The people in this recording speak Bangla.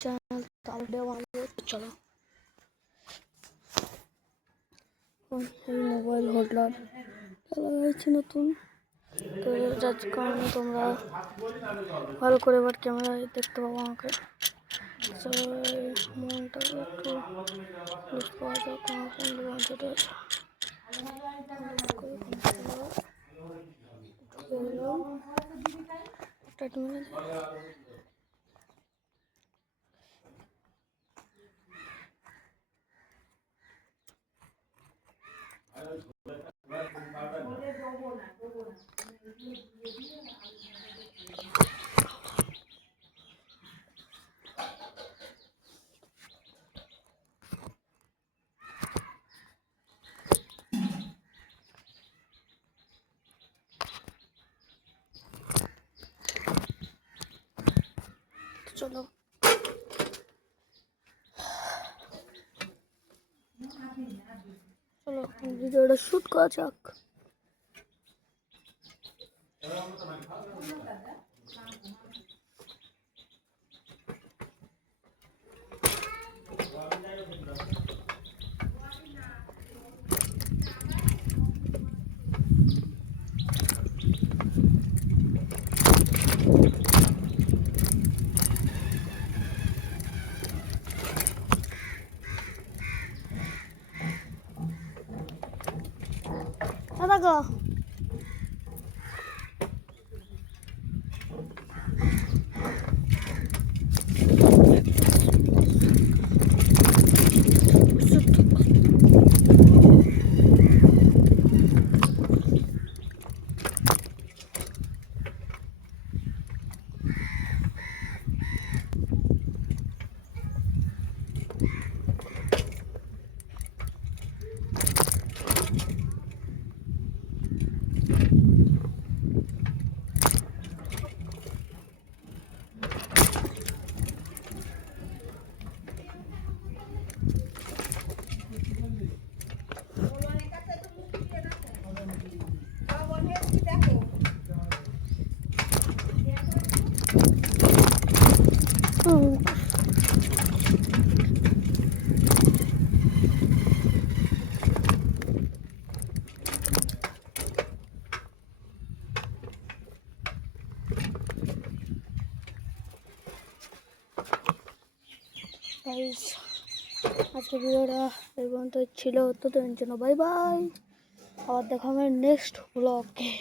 চ্যানেল তাহলে চলো এই মোবাইল হোল্ডার লাগাইছি নতুন, তো যার কারণে তোমরা ভালো করে এবার ক্যামেরায় দেখতে পাবো আমাকে। মনটা একটু বুঝতে পাওয়া যায় কোন বন্ধু বান্ধবের চলো চলো ভিডিওটা শুট করা যাক। দেখো আজকে ভিডিওটা এই পর্যন্ত ছিল, তো জন্য বাই বাই, আবার দেখা হবে নেক্সট ব্লগে।